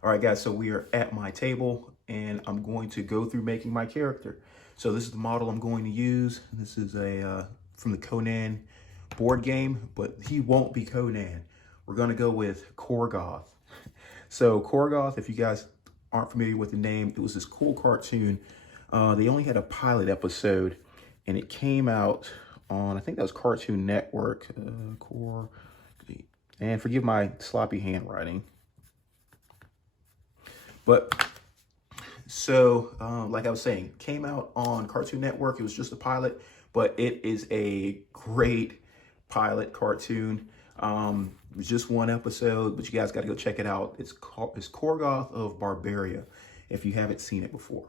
All right, guys, so we are at my table and I'm going to go through making my character. So this is the model I'm going to use. This is a from the Conan board game, but he won't be Conan. We're going to go with Korgoth. So Korgoth, if you guys aren't familiar with the name, it was this cool cartoon. They only had a pilot episode and it came out on, I think that was Cartoon Network. And forgive my sloppy handwriting. But so, like I was saying, came out on Cartoon Network. It was just a pilot, but it is a great pilot cartoon. It was just one episode, but you guys got to go check it out. It's Korgoth of Barbaria, if you haven't seen it before.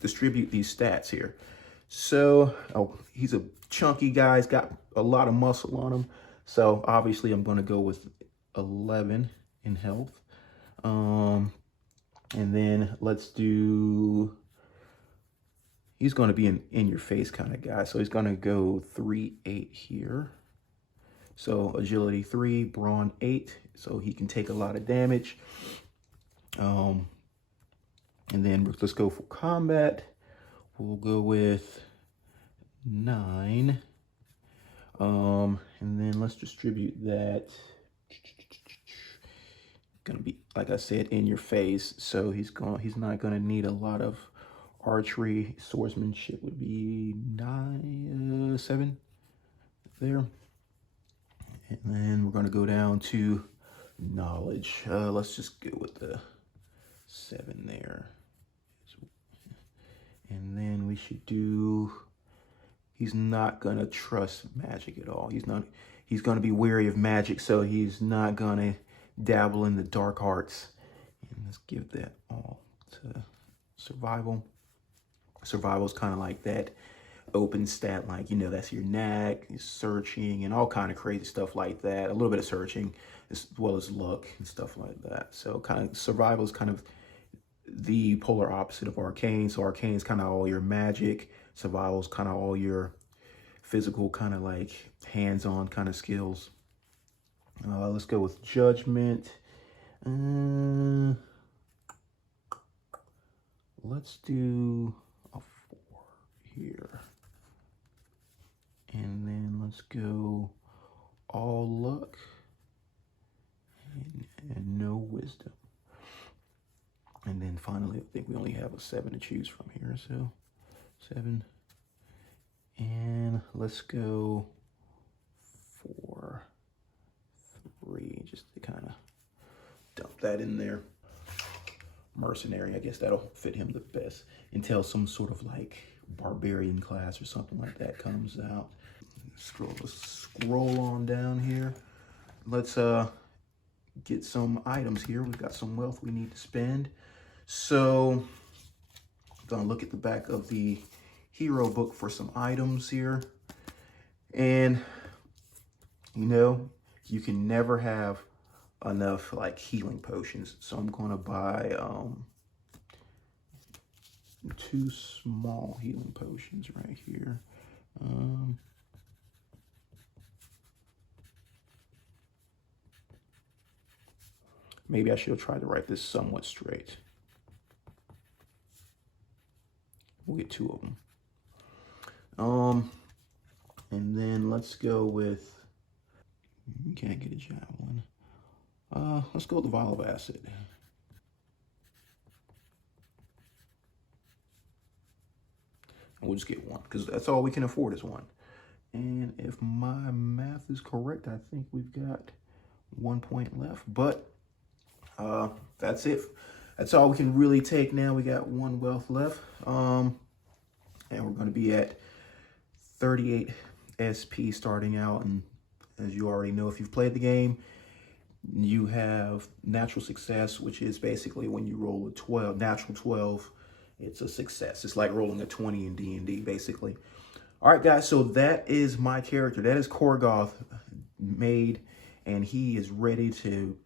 Distribute these stats here. So, he's a chunky guy. He's got a lot of muscle on him. So, obviously, I'm going to go with 11 in health. And then let's do, he's going to be an in-your-face kind of guy. So he's going to go 3-8 here. So agility 3, brawn 8. So he can take a lot of damage. And then let's go for combat. We'll go with 9. And then let's distribute that. Gonna be, like I said, in your face, so he's not gonna need a lot of archery. Swordsmanship would be 7 there, and then we're gonna go down to knowledge. Let's just go with the 7 there, and then we should do, he's not gonna trust magic at all. He's gonna be wary of magic, so he's not gonna dabble in the dark arts. And let's give that all to survival. Survival is kind of like that open stat, like, you know, that's your knack, searching, and all kind of crazy stuff like that. A little bit of searching as well as luck and stuff like that. So kind of survival is kind of the polar opposite of arcane. So arcane is kind of all your magic. Survival is kind of all your physical, kind of like hands-on kind of skills. Let's go with judgment. Let's do a 4 here. And then let's go all luck and no wisdom. And then finally, I think we only have a 7 to choose from here. So 7. And let's go 4. 3, just to kind of dump that in there. Mercenary, I guess that'll fit him the best until some sort of like barbarian class or something like that comes out. Let's scroll on down here. Let's get some items here. We've got some wealth we need to spend. So I'm gonna look at the back of the hero book for some items here. And you know, you can never have enough like healing potions. So I'm going to buy 2 small healing potions right here. Maybe I should try to write this somewhat straight. We'll get 2 of them. And then let's go with, you can't get a javelin. Let's go with the vial of acid. And we'll just get 1, because that's all we can afford is 1. And if my math is correct, I think we've got 1 point left. But that's it. That's all we can really take now. We got 1 wealth left. And we're going to be at 38 SP starting out. And as you already know, if you've played the game, you have natural success, which is basically when you roll a 12, natural 12, it's a success. It's like rolling a 20 in D&D, basically. All right, guys, so that is my character. That is Korgoth made, and he is ready to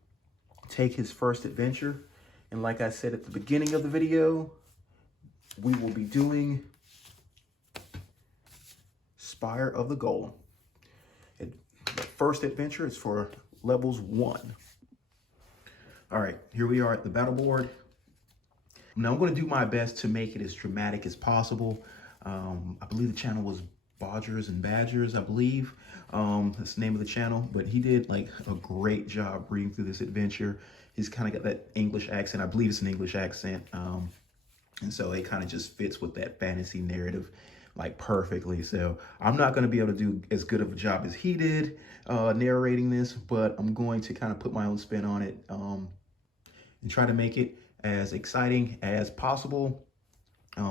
take his first adventure. And like I said at the beginning of the video, we will be doing Spire of the Golem. The first adventure is for levels 1. All right, here we are at the battle board. Now I'm going to do my best to make it as dramatic as possible. I believe the channel was Bodgers and Badgers, I believe. That's the name of the channel, but he did like a great job reading through this adventure. He's kind of got that English accent. I believe it's an English accent. And so it kind of just fits with that fantasy narrative like perfectly. So I'm not going to be able to do as good of a job as he did narrating this, but I'm going to kind of put my own spin on it and try to make it as exciting as possible.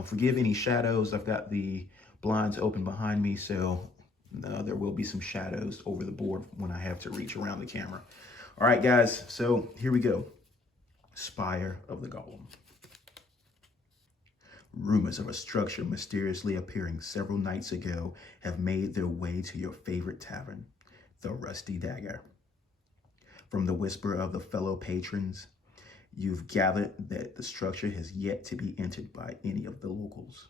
Forgive any shadows. I've got the blinds open behind me, so there will be some shadows over the board when I have to reach around the camera. All right, guys, so here we go. Spire of the Golem. Rumors of a structure mysteriously appearing several nights ago have made their way to your favorite tavern, the Rusty Dagger. From the whisper of the fellow patrons, you've gathered that the structure has yet to be entered by any of the locals.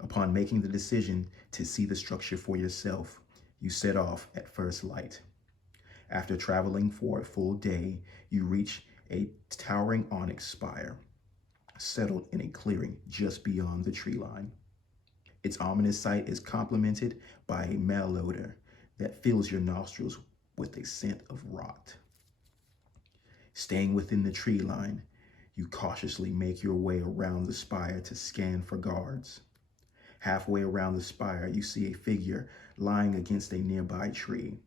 Upon making the decision to see the structure for yourself, you set off at first light. After traveling for a full day, you reach a towering onyx spire, settled in a clearing just beyond the tree line. Its ominous sight is complemented by a malodor that fills your nostrils with a scent of rot. Staying within the tree line, you cautiously make your way around the spire to scan for guards. Halfway around the spire, you see a figure lying against a nearby tree.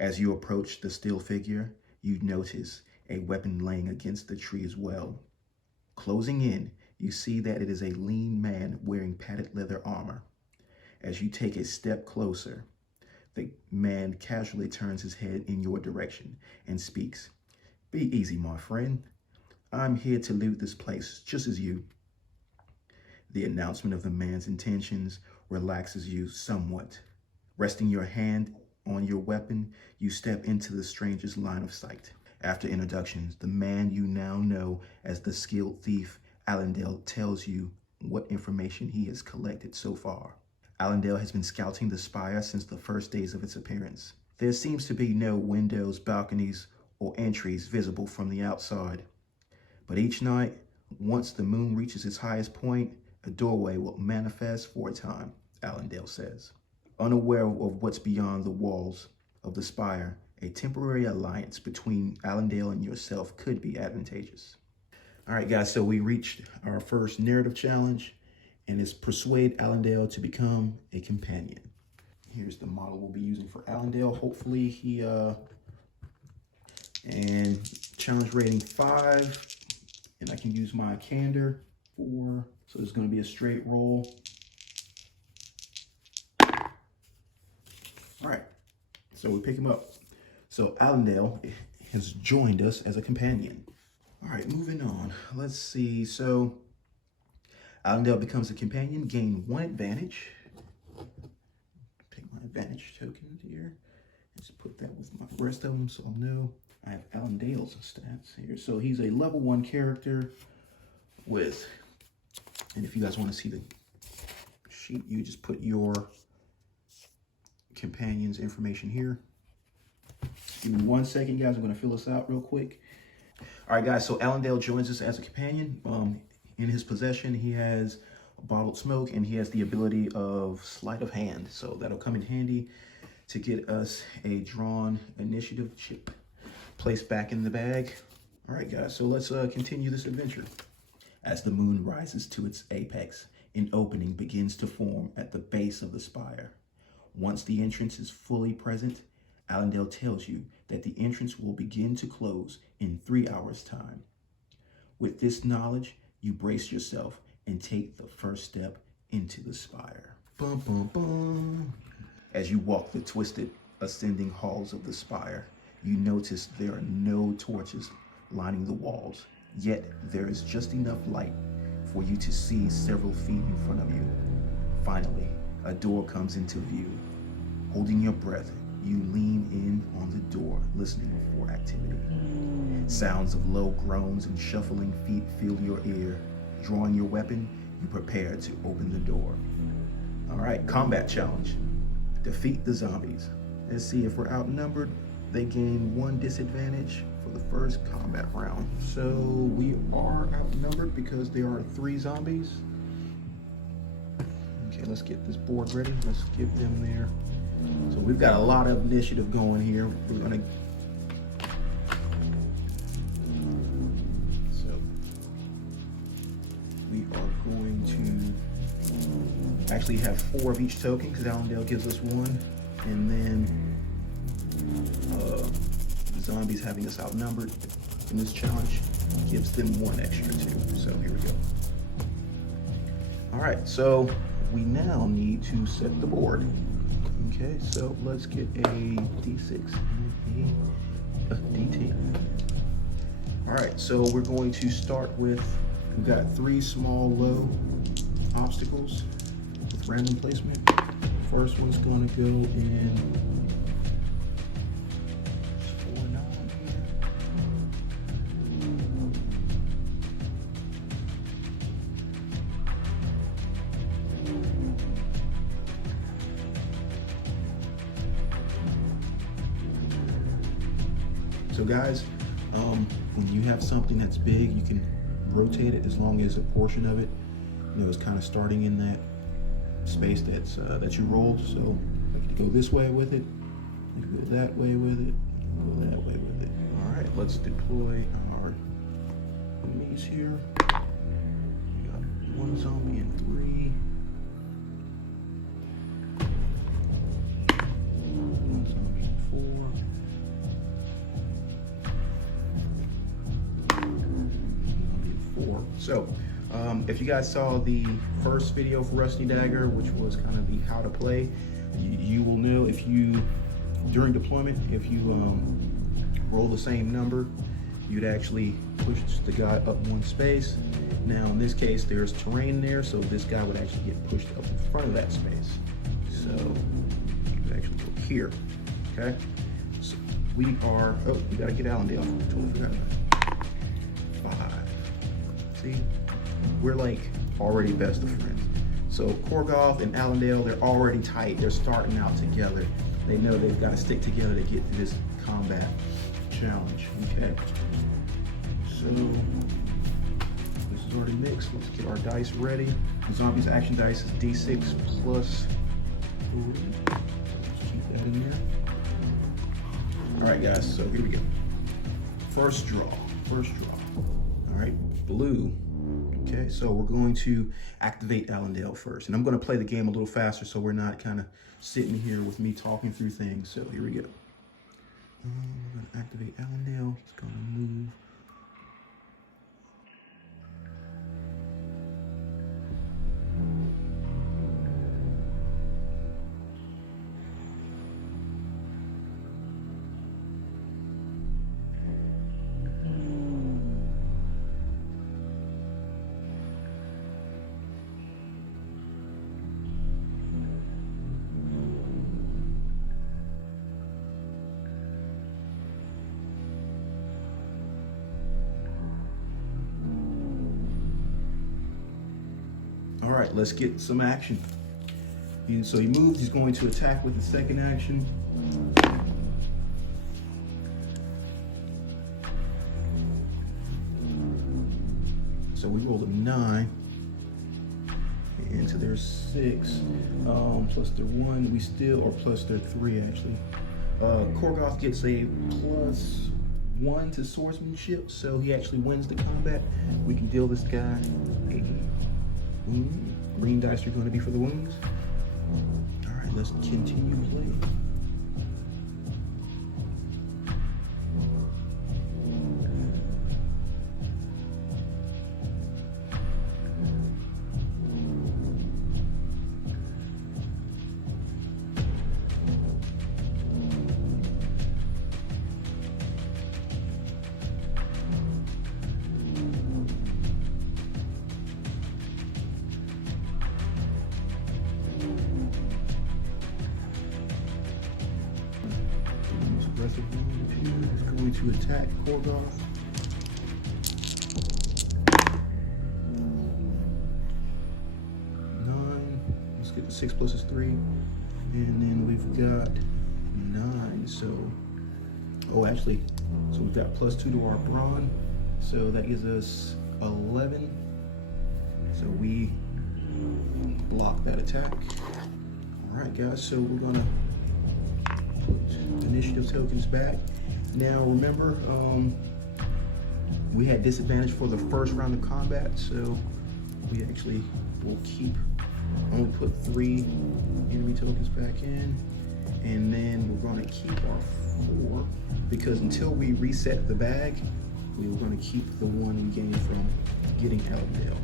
As you approach the still figure, you notice a weapon laying against the tree as well. Closing in, you see that it is a lean man wearing padded leather armor. As you take a step closer, the man casually turns his head in your direction and speaks. "Be easy, my friend. I'm here to loot this place, just as you." The announcement of the man's intentions relaxes you somewhat. Resting your hand on your weapon, you step into the stranger's line of sight. After introductions, the man you now know as the skilled thief, Allendale, tells you what information he has collected so far. Allendale has been scouting the spire since the first days of its appearance. There seems to be no windows, balconies, or entries visible from the outside. But each night, once the moon reaches its highest point, a doorway will manifest for a time, Allendale says. Unaware of what's beyond the walls of the spire, a temporary alliance between Allendale and yourself could be advantageous. All right, guys, so we reached our first narrative challenge, and it's persuade Allendale to become a companion. Here's the model we'll be using for Allendale. Hopefully he, and challenge rating 5, and I can use my candor 4. So it's going to be a straight roll. All right, so we pick him up. So Allendale has joined us as a companion. All right, moving on. Let's see. So Allendale becomes a companion, gain 1 advantage. Take my advantage token here. Let's put that with my rest of them so I'll know. I have Allendale's stats here. So he's a level 1 character with, and if you guys want to see the sheet, you just put your companion's information here. Give me 1 second, guys. I'm going to fill this out real quick. All right, guys. So Allendale joins us as a companion. In his possession, he has a bottled smoke, and he has the ability of sleight of hand. So that'll come in handy to get us a drawn initiative chip placed back in the bag. All right, guys. So let's continue this adventure. As the moon rises to its apex, an opening begins to form at the base of the spire. Once the entrance is fully present, Allendale tells you that the entrance will begin to close in 3 hours' time. With this knowledge, you brace yourself and take the first step into the spire. Bum, bum, bum. As you walk the twisted, ascending halls of the spire, you notice there are no torches lining the walls, yet there is just enough light for you to see several feet in front of you. Finally, a door comes into view. Holding your breath, you lean in on the door, listening for activity. Sounds of low groans and shuffling feet fill your ear. Drawing your weapon, you prepare to open the door. All right, combat challenge. Defeat the zombies. Let's see, if we're outnumbered, they gain 1 disadvantage for the first combat round. So we are outnumbered because there are 3 zombies. Okay, let's get this board ready. Let's get them there. So we've got a lot of initiative going here. We're gonna. So we are going to actually have 4 of each token because Allendale gives us 1, and then the zombies having us outnumbered in this challenge gives them 1 extra too. So here we go. All right, so we now need to set the board. Okay, so let's get a D6 and a D10. All right, so we're going to start with, we've got 3 small low obstacles with random placement. First one's gonna go in 4-9 here. So guys, when you have something that's big, you can rotate it as long as a portion of it, you know, is kind of starting in that space that's that you rolled. So you can go this way with it, you can go that way with it, go that way with it. All right, let's deploy our enemies here. We got 1 zombie and 3. 1 zombie and 4. So, if you guys saw the first video for Rusty Dagger, which was kind of the how to play, you will know if you, during deployment, if you roll the same number, you'd actually push the guy up 1 space. Now, in this case, there's terrain there, so this guy would actually get pushed up in front of that space. So, you would actually go here, okay? So we are, oh, we gotta get Allendale. Totally forgot about that. 5. See, we're like already best of friends. So Korgoth and Allendale, they're already tight. They're starting out together. They know they've got to stick together to get through this combat challenge. Okay. So this is already mixed. Let's get our dice ready. The zombies action dice is D6 plus 4. Let's keep that in there. All right, guys. So here we go. First draw. First draw. All right, blue. Okay, so we're going to activate Allendale first. And I'm going to play the game a little faster so we're not kind of sitting here with me talking through things. So here we go. We're going to activate Allendale. He's going to move. All right, let's get some action. And so he moves, he's going to attack with the second action. So we rolled a 9. And so there's 6, plus their 1, we still, or plus their 3 actually. Korgoth gets a +1 to swordsmanship, so he actually wins the combat. We can deal this guy a wound. Green dice are going to be for the wounds. All right, let's continue playing. Aggressive 1, 2 is going to attack Korgoth. Let's get the 6 plus is 3. And then we've got 9. So Oh, actually, so we've got +2 to our brawn, so that gives us 11. So we block that attack. All right, guys, so we're gonna put initiative tokens back. Now, remember, we had disadvantage for the first round of combat, so we actually will only put 3 enemy tokens back in, and then we're gonna keep our 4, because until we reset the bag, we were gonna keep the 1 we gained from getting Allendale.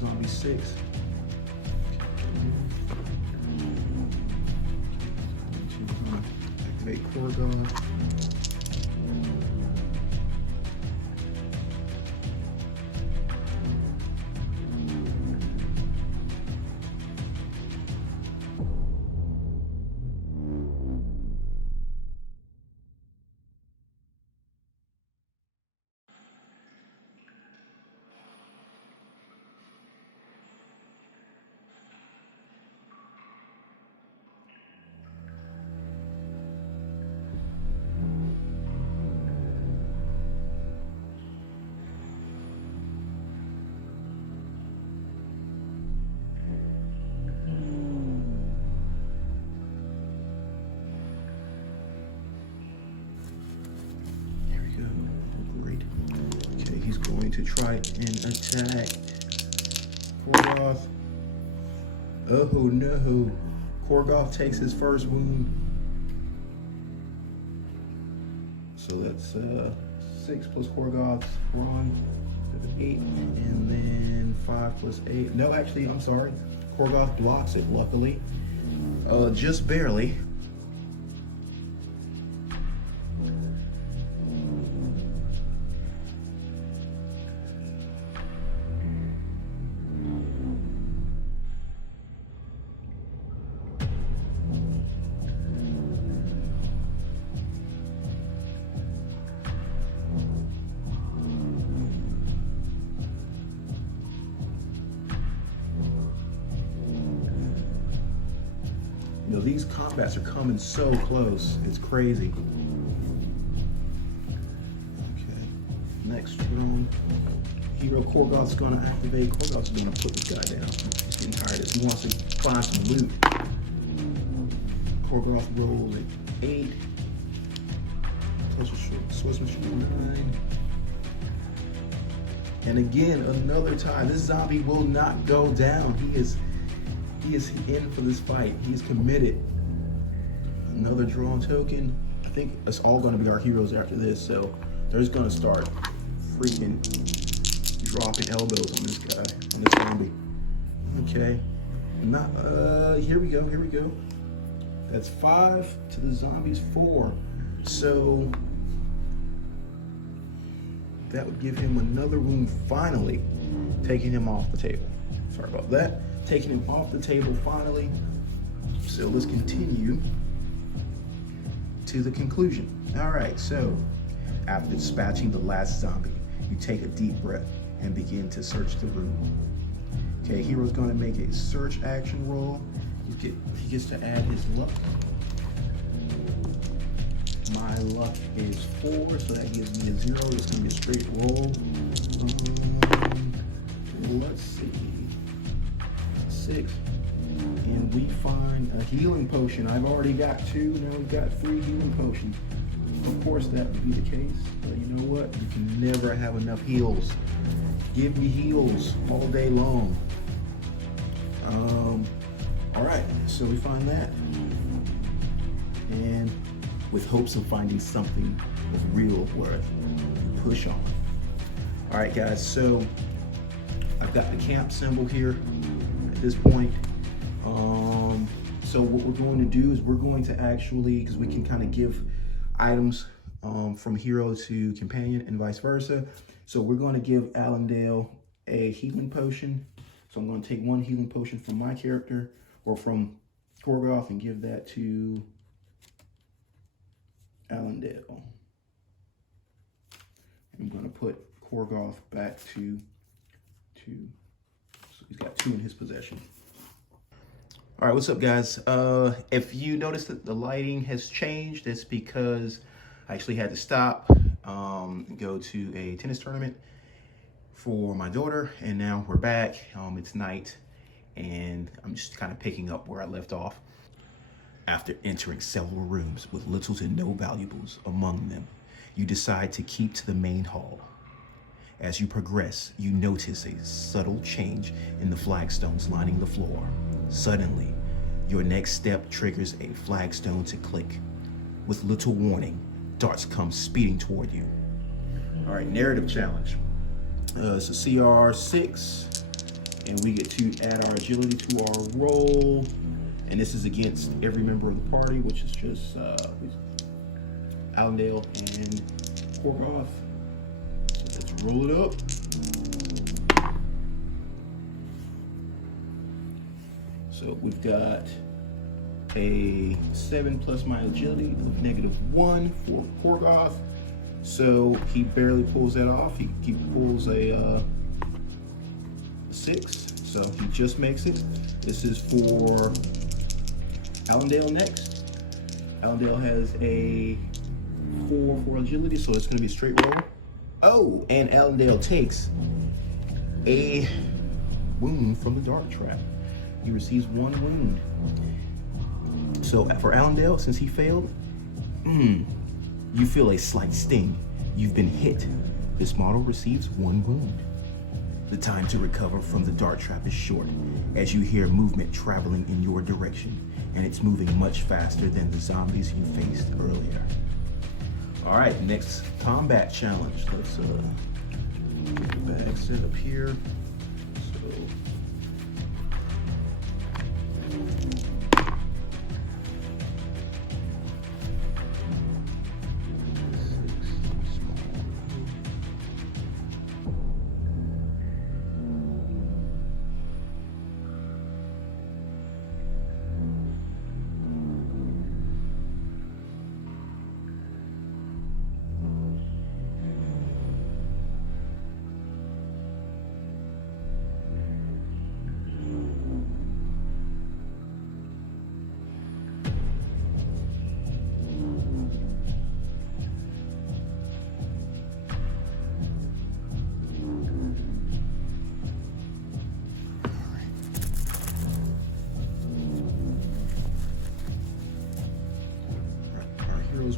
Zombie 6. Activate Korgon. To try and attack Korgoth. Oh no. Korgoth takes his first wound. So that's 6 plus Korgoth's brawn, 8, and then 5 plus 8. No, actually, I'm sorry. Korgoth blocks it, luckily. Just barely. You know, these combats are coming so close. It's crazy. Okay. Next drone. Hero Korgoth's gonna activate. Korgoth's gonna put this guy down. He's getting tired of this. He wants to find some loot. Korgoth rolled at 8. Swordsmanship 9. And again, another time, this zombie will not go down. He is in for this fight. He is committed. Another drawn token. I think it's all going to be our heroes after this, so they're just going to start freaking dropping elbows on this guy, on this zombie. Okay. Here we go. That's 5 to the zombies 4. So that would give him another wound, finally taking him off the table. Sorry about that. Taking him off the table finally. So let's continue to the conclusion. All right, so after dispatching the last zombie, you take a deep breath and begin to search the room. Okay, hero's gonna make a search action roll. He gets to add his luck. My luck is 4, so that gives me a 0. It's gonna be a straight roll. Let's see. 6, and we find a healing potion. I've already got 2, now we've got 3 healing potions. Of course that would be the case, but you know what? You can never have enough heals. Give me heals all day long. All right, so we find that. And with hopes of finding something of real worth, push on. All right, guys, so I've got the camp symbol here. This point. So what we're going to do is we're going to actually, because we can kind of give items from hero to companion and vice versa. So we're going to give Allendale a healing potion. So I'm going to take one healing potion from my character, or from Korgoth, and give that to Allendale. I'm going to put Korgoth back to 2. So he's got 2 in his possession. All right, what's up, guys? If you notice that the lighting has changed, it's because I actually had to stop, go to a tennis tournament for my daughter, and now we're back. It's night, and I'm just kind of picking up where I left off. After entering several rooms with little to no valuables among them, you decide to keep to the main hall. As you progress, you notice a subtle change in the flagstones lining the floor. Suddenly, your next step triggers a flagstone to click. With little warning, darts come speeding toward you. All right, narrative challenge. It's a CR 6, and we get to add our agility to our roll. And this is against every member of the party, which is just Allendale and Korgoth. So let's roll it up. So we've got a 7 plus my agility of -1 for Korgoth. So he barely pulls that off. He pulls a 6, so he just makes it. This is for Allendale next. Allendale has a 4 for agility, so it's going to be a straight roll. Oh, and Allendale takes a wound from the dart trap. He receives 1 wound. So for Allendale, since he failed, you feel a slight sting. You've been hit. This model receives 1 wound. The time to recover from the dart trap is short, as you hear movement traveling in your direction, and it's moving much faster than the zombies you faced earlier. All right, next combat challenge. Let's get the bag set up here.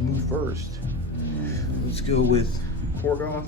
Move first. Let's go with Korgoth.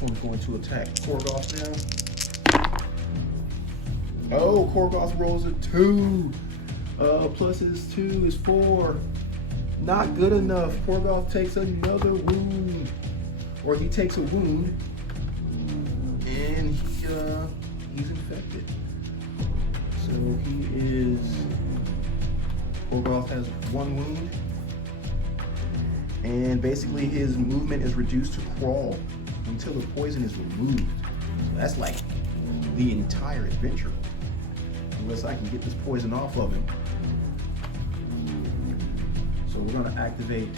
Next one's going to attack Korgoth now. Oh, Korgoth rolls a 2. Plus his 2 is 4. Not good enough. Korgoth takes another wound. Or he takes a wound. And he's infected. So Korgoth has 1 wound. And basically his movement is reduced to crawl until the poison is removed. So that's like the entire adventure. Unless I can get this poison off of him. So we're gonna activate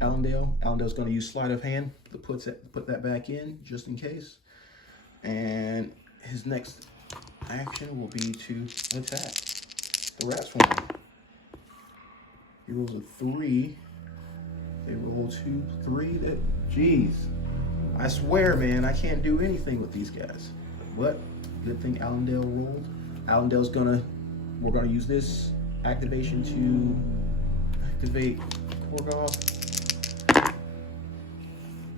Allendale. Allendale's gonna use sleight of hand to put that back in just in case. And his next action will be to attack the rat swarm. He rolls a 3. They roll 2, 3. Jeez. I swear, man, I can't do anything with these guys. But good thing Allendale rolled. We're gonna use this activation to activate Korgoth.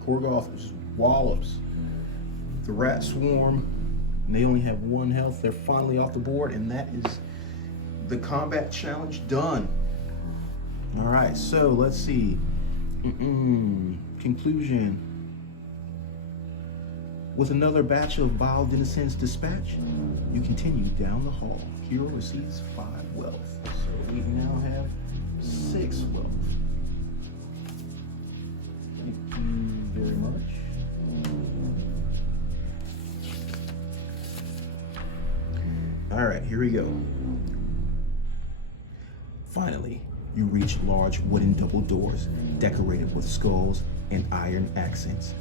Korgoth just wallops the rat swarm. And they only have 1 health. They're finally off the board, and that is the combat challenge done. All right, so let's see. Conclusion. With another batch of vile denizens dispatched, you continue down the hall. Hero receives 5 wealth. So we now have 6 wealth. Thank you very much. All right, here we go. Finally, you reach large wooden double doors decorated with skulls and iron accents.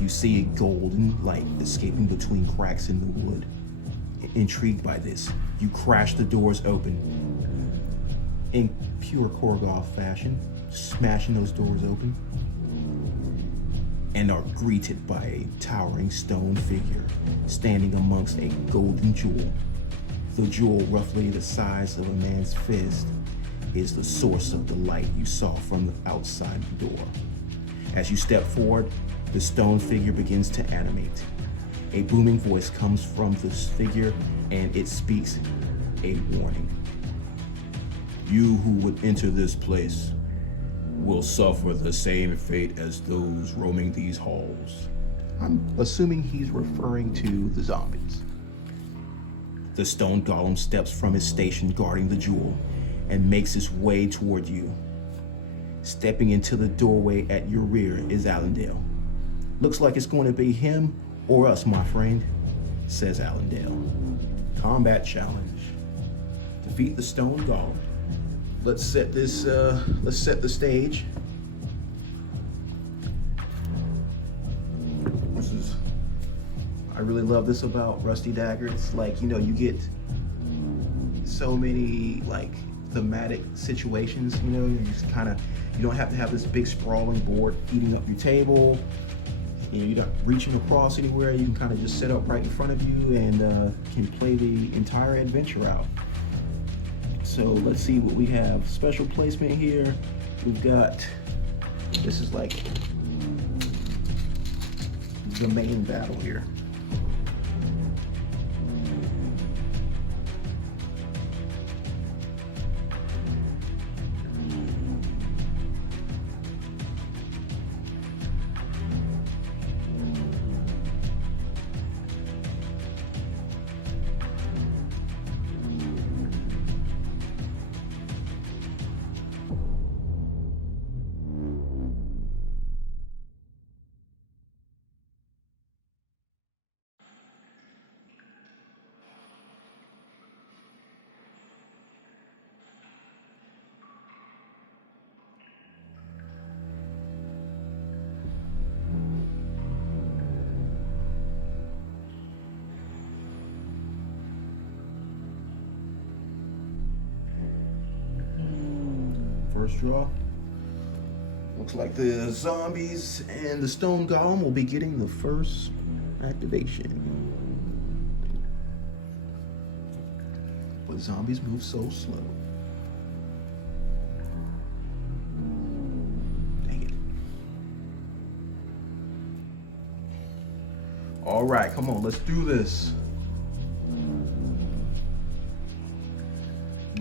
You see a golden light escaping between cracks in the wood. Intrigued by this, you crash the doors open. In pure Korgoth fashion, smashing those doors open, and are greeted by a towering stone figure standing amongst a golden jewel. The jewel, roughly the size of a man's fist, is the source of the light you saw from the outside the door. As you step forward, the stone figure begins to animate. A booming voice comes from this figure, and it speaks a warning. You who would enter this place will suffer the same fate as those roaming these halls. I'm assuming he's referring to the zombies. The stone golem steps from his station guarding the jewel and makes his way toward you. Stepping into the doorway at your rear is Allendale. Looks like it's going to be him or us, my friend, says Allendale. Combat challenge. Defeat the stone golem. Let's set the stage. I really love this about Rusty Dagger. It's like, you get so many like thematic situations, you just you don't have to have this big sprawling board eating up your table. You're not reaching across anywhere. You can kind of just set up right in front of you and can play the entire adventure out. So let's see what we have. Special placement here. We've got, this is like the main battle here. First draw. Looks like the zombies and the stone golem will be getting the first activation. But zombies move so slow. Dang All right, come on, let's do this.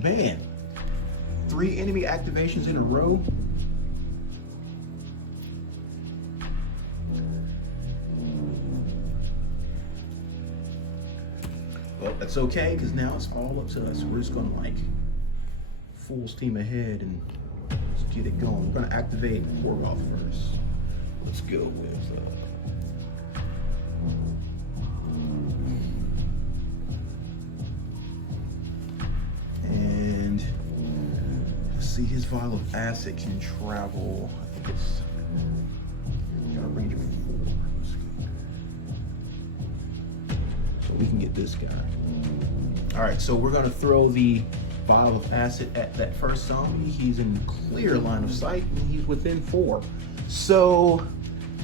Man, 3 enemy activations in a row. Well, that's okay, because now it's all up to us. We're just gonna like full steam ahead and let's get it going. We're gonna activate Korgoth first. Let's go with and let's see, his vial of acid can travel. I think it's got a range of 4. Let's go. So we can get this guy. All right, so we're gonna throw the vial of acid at that first zombie. He's in clear line of sight and he's within 4. So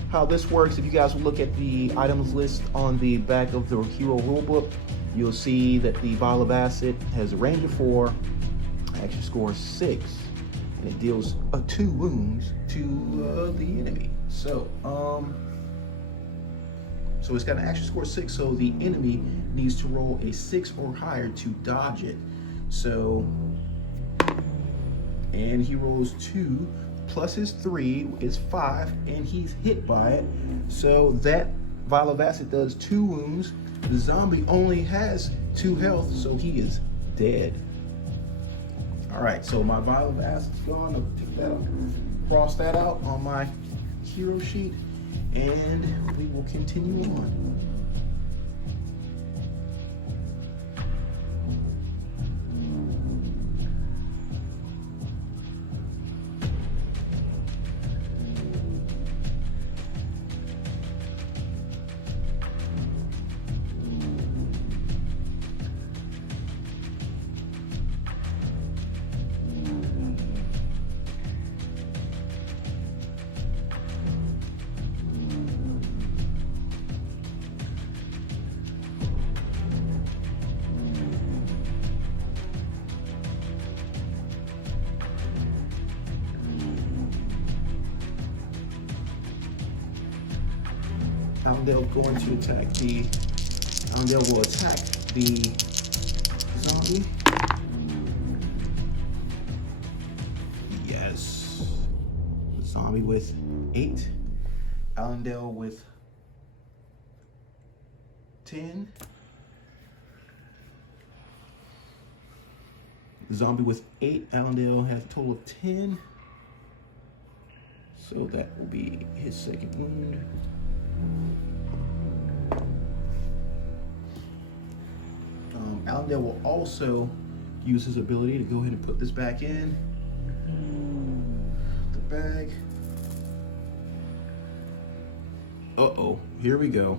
how this works, if you guys will look at the items list on the back of the hero rulebook, you'll see that the vial of acid has a range of 4, actually scores 6, and it deals 2 wounds to the enemy. So so it's got an action score 6, so the enemy needs to roll a 6 or higher to dodge it. So, and he rolls 2 plus his 3 is 5, and he's hit by it. So that vial of acid does 2 wounds. The zombie only has 2 health, so he is dead. All right, so my vial of acid's gone. I'll take that out, cross that out on my hero sheet, and we will continue on. Allendale going to attack the. Allendale will attack the zombie. Yes. The zombie with 8. Allendale with 10. The zombie with 8. Allendale has a total of 10. So that will be his second wound. Allendale will also use his ability to go ahead and put this back in the bag. Uh-oh, here we go.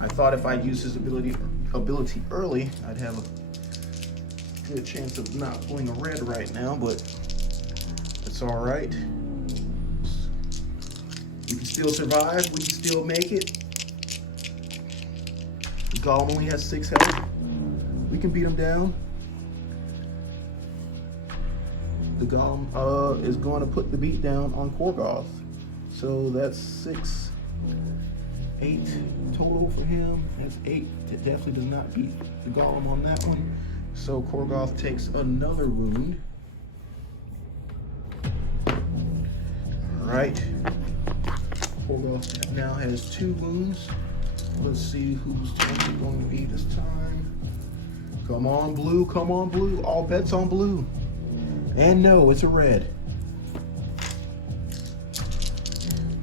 I thought if I'd use his ability early, I'd have a good chance of not pulling a red right now, but it's all right. We can still survive, we can still make it. The Golem only has 6 health. We can beat him down. The Golem is going to put the beat down on Korgoth. So that's 6, 8 total for him. That's 8. It definitely does not beat the Golem on that one. So Korgoth takes another wound. All right. Korgoth now has 2 wounds. Let's see whose turn it's going to be this time. Come on, blue. Come on, blue. All bets on blue. And no, it's a red.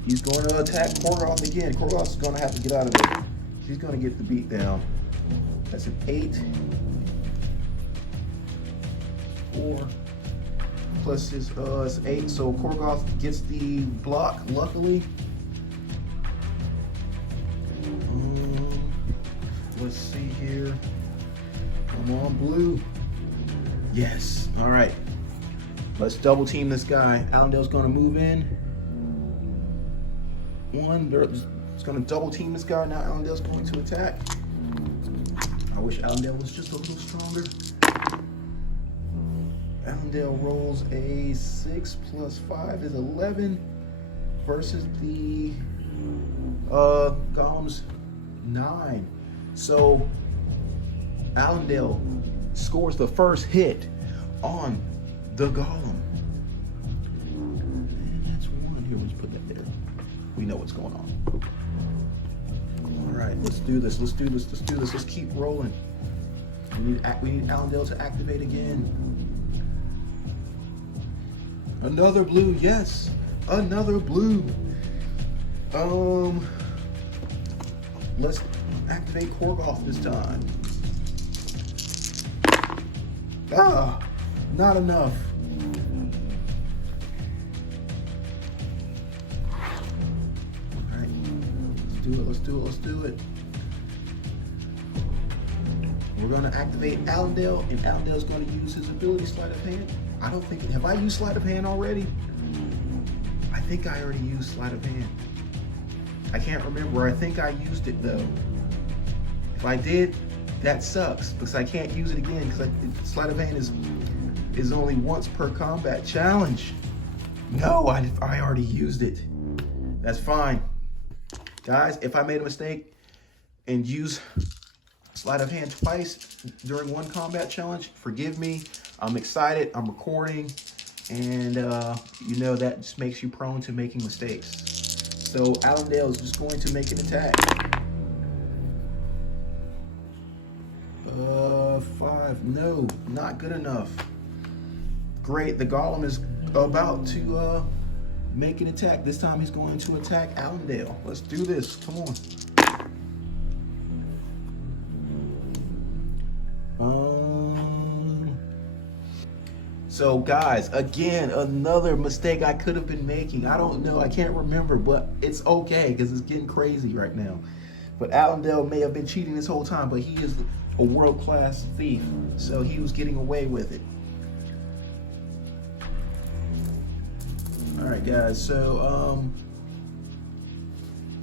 He's going to attack Korgoth again. Korgoth's going to have to get out of it. He's going to get the beat down. That's an 8. 4 plus his is 8. So Korgoth gets the block, luckily. Let's see here. Come on, blue. Yes. All right. Let's double team this guy. Allendale's going to move in. It's going to double team this guy. Now Allendale's going to attack. I wish Allendale was just a little stronger. Allendale rolls a 6 plus 5 is 11 versus the Golem's 9. So Allendale scores the first hit on the Golem. And that's one. Here, let's put that there. We know what's going on. All right, let's do this. Let's do this. Let's do this. Let's keep rolling. We need Allendale to activate again. Another blue, yes. Another blue. Let's activate Korgoth this time. Ah, not enough. All right, let's do it. Let's do it. Let's do it. We're going to activate Allendale, and Allendale's going to use his ability, Sleight of Hand. I don't think, have I used Sleight of Hand already? I think I already used Sleight of Hand. I can't remember. I think I used it though. If I did, that sucks because I can't use it again because Sleight of Hand is only once per combat challenge. No, I already used it. That's fine. Guys, if I made a mistake and use Sleight of Hand twice during one combat challenge, forgive me. I'm excited, I'm recording, and you know that just makes you prone to making mistakes. So Allendale is just going to make an attack. 5, no, not good enough. Great, the Golem is about to make an attack. This time he's going to attack Allendale. Let's do this, come on. So guys, again, another mistake I could have been making. I don't know, I can't remember, but it's okay because it's getting crazy right now. But Allendale may have been cheating this whole time, but he is a world-class thief, so he was getting away with it. All right, guys, so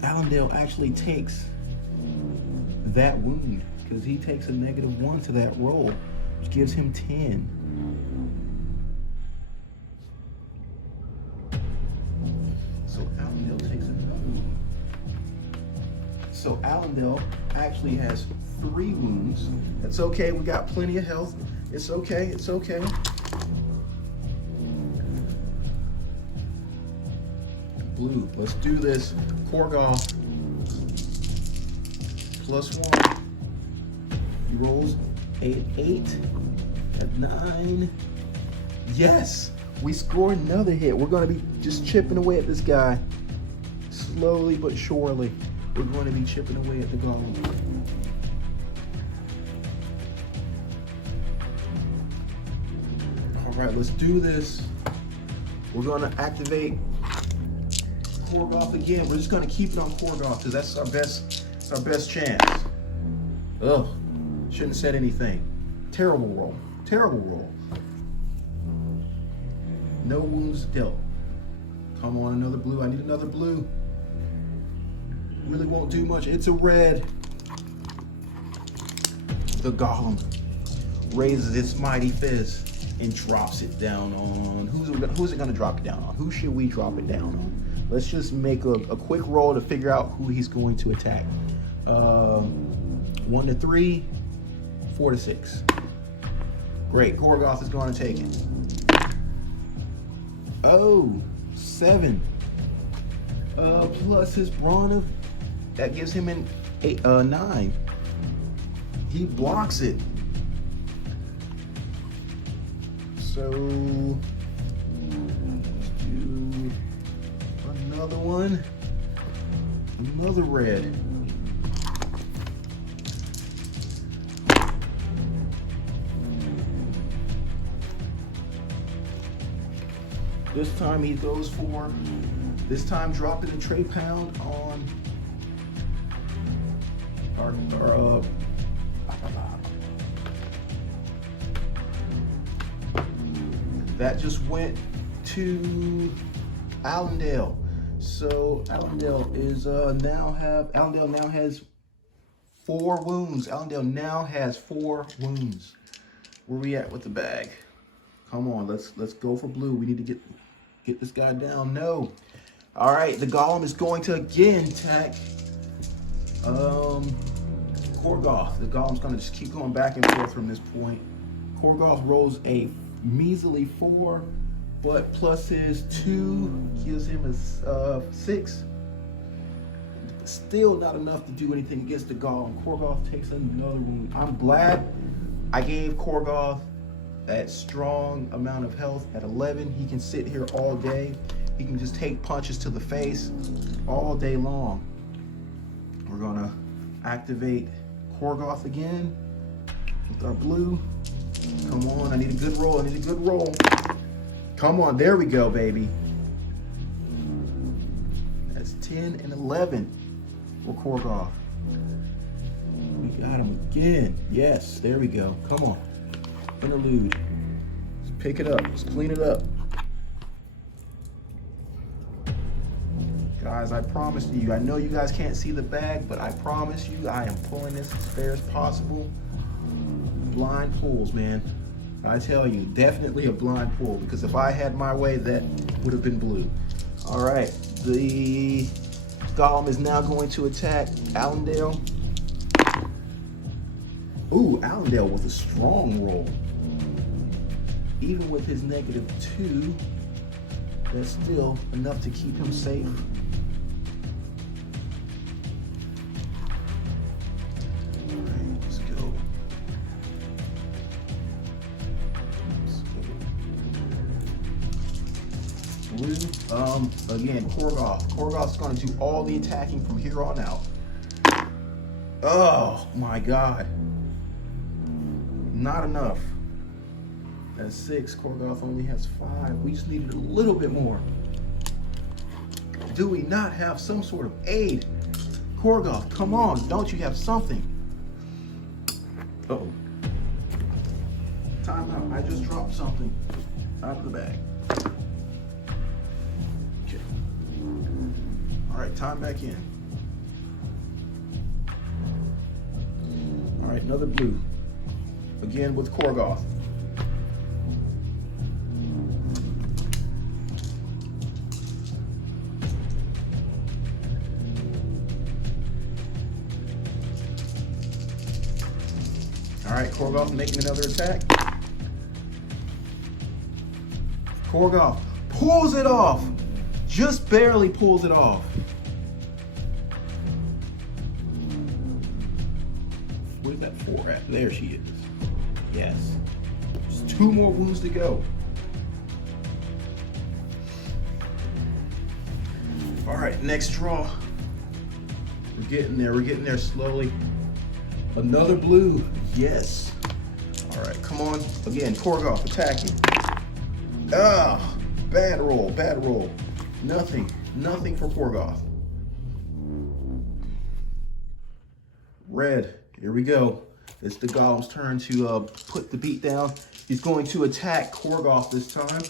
Allendale actually takes that wound because he takes a -1 to that roll, which gives him 10. So Allendale actually has 3 wounds. It's okay, we got plenty of health. It's okay, it's okay. Blue, let's do this. Korgoth, +1. He rolls 8, at 9. Yes, we score another hit. We're gonna be just chipping away at this guy. Slowly but surely. We're going to be chipping away at the Golem. All right, let's do this. We're going to activate Korgoth again. We're just going to keep it on Korgoth because that's our best chance. Ugh, shouldn't have said anything. Terrible roll. Terrible roll. No wounds dealt. Come on, another blue. I need another blue. Really won't do much. It's a red. The Golem raises its mighty fist and drops it down on who's it gonna drop it down on? Who should we drop it down on? Let's just make a quick roll to figure out who he's going to attack. 1 to 3, 4 to 6. Great, Korgoth is going to take it. Oh, 7. Plus his brawn of, that gives him an 9. He blocks it. So let's do another one. Another red. This time he goes for, this time dropping a tray pound on our that just went to Allendale. So Allendale is Allendale now has 4 wounds. Allendale now has 4 wounds. Where we at with the bag? Come on, let's go for blue. We need to get this guy down. No. All right, the Golem is going to again attack Korgoth. The Golem's going to just keep going back and forth from this point. Korgoth rolls a measly 4, but plus his 2 gives him a 6. Still not enough to do anything against the Golem. Korgoth takes another wound. I'm glad I gave Korgoth that strong amount of health at 11. He can sit here all day. He can just take punches to the face all day long. We're gonna activate Korgoth again with our blue. Come on, I need a good roll. I need a good roll. Come on, there we go, baby. That's 10 and 11 for Korgoth. We got him again. Yes, there we go. Come on. Interlude. Let's pick it up. Let's clean it up. Guys, I promise you, I know you guys can't see the bag, but I promise you I am pulling this as fair as possible. Blind pulls, man. I tell you, definitely a blind pull, because if I had my way, that would have been blue. All right, the Golem is now going to attack Allendale. Ooh, Allendale with a strong roll. Even with his -2, that's still enough to keep him safe. All right, let's go. Blue, again, Korgoth. Korgoth's gonna do all the attacking from here on out. Oh my God. Not enough. That's 6. Korgoth only has 5. We just needed a little bit more. Do we not have some sort of aid? Korgoth, come on. Don't you have something? Uh-oh. Time out. I just dropped something out of the bag. Okay. All right, time back in. All right, another blue. Again with Korgoth. All right, Korgoth making another attack. Korgoth pulls it off. Just barely pulls it off. Where's that 4 at? There she is. Yes. Just 2 more wounds to go. All right, next draw. We're getting there. We're getting there slowly. Another blue. Yes. All right, come on. Again, Korgoth attacking. Ah, bad roll, bad roll. Nothing for Korgoth. Red, here we go. It's the Golem's turn to put the beat down. He's going to attack Korgoth this time.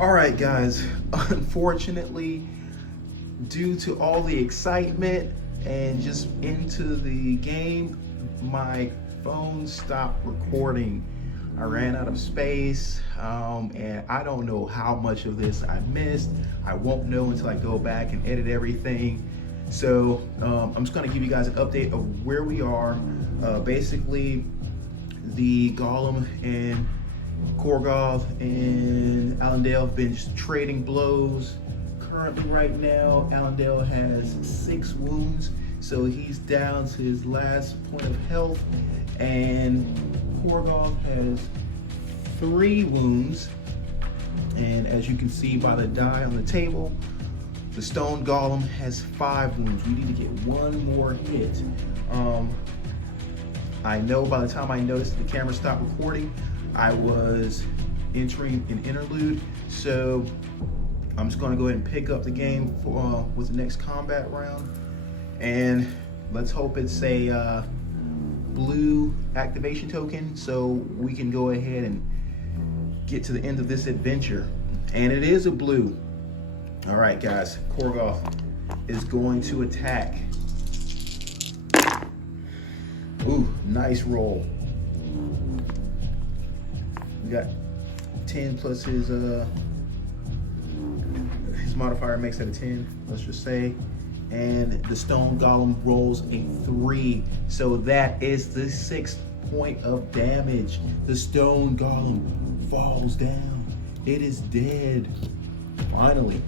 All right, guys, unfortunately, due to all the excitement and just into the game, my phone stopped recording. I ran out of space, and I don't know how much of this I missed. I won't know until I go back and edit everything. So I'm just gonna give you guys an update of where we are. Basically, the Golem and Korgoth and Allendale have been just trading blows. Currently right now, Allendale has 6 wounds, so he's down to his last point of health, and Korgoth has 3 wounds, And as you can see by the die on the table, the stone golem has 5 wounds. We need to get 1 more hit. I know by the time I noticed the camera stopped recording, I was entering an interlude. So I'm just gonna go ahead and pick up the game for, with the next combat round. And let's hope it's a blue activation token so we can go ahead and get to the end of this adventure. And it is a blue. All right, guys, Korgoth is going to attack. Ooh, nice roll. We got 10 plus his modifier makes it a 10, let's just say. And the stone golem rolls a 3. So that is the 6th point of damage. The stone golem falls down. It is dead. Finally.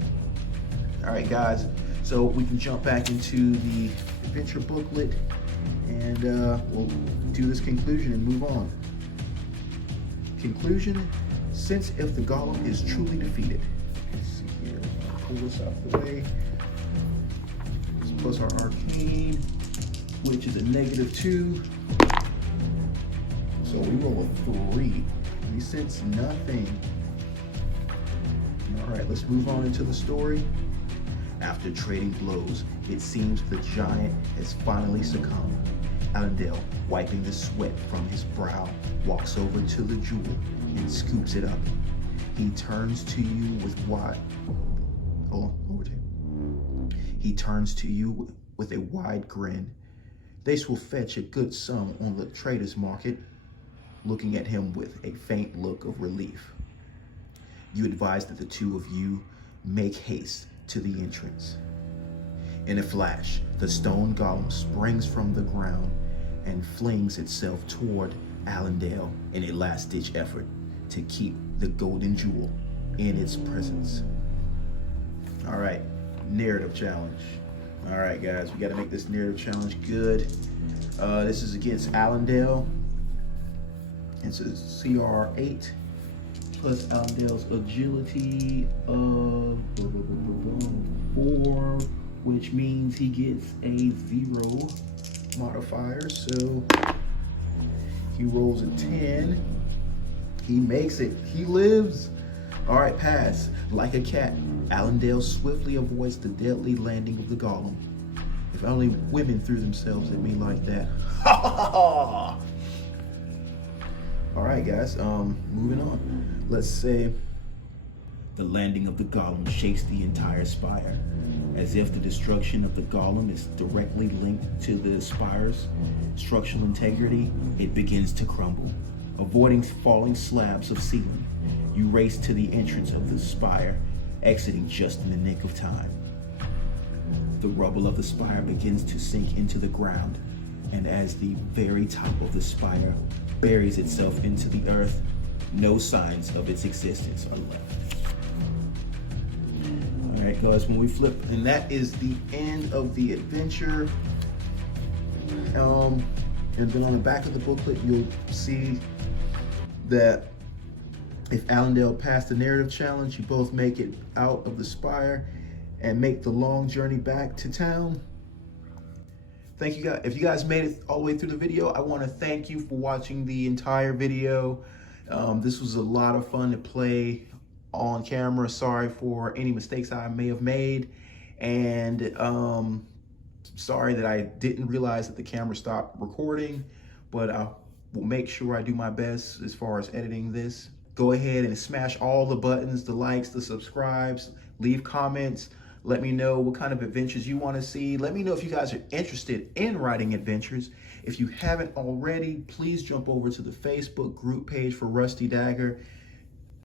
All right, guys, so we can jump back into the adventure booklet and we'll do this conclusion and move on. Conclusion, since if the golem is truly defeated, let's see here, pull this out of the way. Let's plus our arcane, which is a -2. So we roll a 3. We sense nothing. All right, let's move on into the story. After trading blows, it seems the giant has finally succumbed. Allendale, wiping the sweat from his brow, walks over to the jewel and scoops it up. He turns to you with He turns to you with a wide grin. This will fetch a good sum on the trader's market, looking at him with a faint look of relief. You advise that the two of you make haste to the entrance. In a flash, the stone golem springs from the ground and flings itself toward Allendale in a last-ditch effort to keep the golden jewel in its presence. All right, narrative challenge. All right, guys, we got to make this narrative challenge good. This is against Allendale. It's a CR8 plus Allendale's agility of 4, which means he gets a 0 modifier. So he rolls a 10. He makes it. He lives. All right, pass. Like a cat, Allendale swiftly avoids the deadly landing of the golem. If only women threw themselves at me like that. All right, guys, moving on. Let's say the landing of the golem shakes the entire spire. As if the destruction of the golem is directly linked to the spire's structural integrity, it begins to crumble. Avoiding falling slabs of ceiling, you race to the entrance of the spire, exiting just in the nick of time. The rubble of the spire begins to sink into the ground, and as the very top of the spire buries itself into the earth, no signs of its existence are left. All right, guys, when we flip, and that is the end of the adventure. And then on the back of the booklet, you'll see that if Allendale passed the narrative challenge, you both make it out of the spire and make the long journey back to town. Thank you guys. If you guys made it all the way through the video, I want to thank you for watching the entire video. This was a lot of fun to play on camera. Sorry for any mistakes I may have made. And sorry that I didn't realize that the camera stopped recording, but I will make sure I do my best as far as editing this. Go ahead and smash all the buttons, the likes, the subscribes, leave comments. Let me know what kind of adventures you want to see. Let me know if you guys are interested in writing adventures. If you haven't already, please jump over to the Facebook group page for Rusty Dagger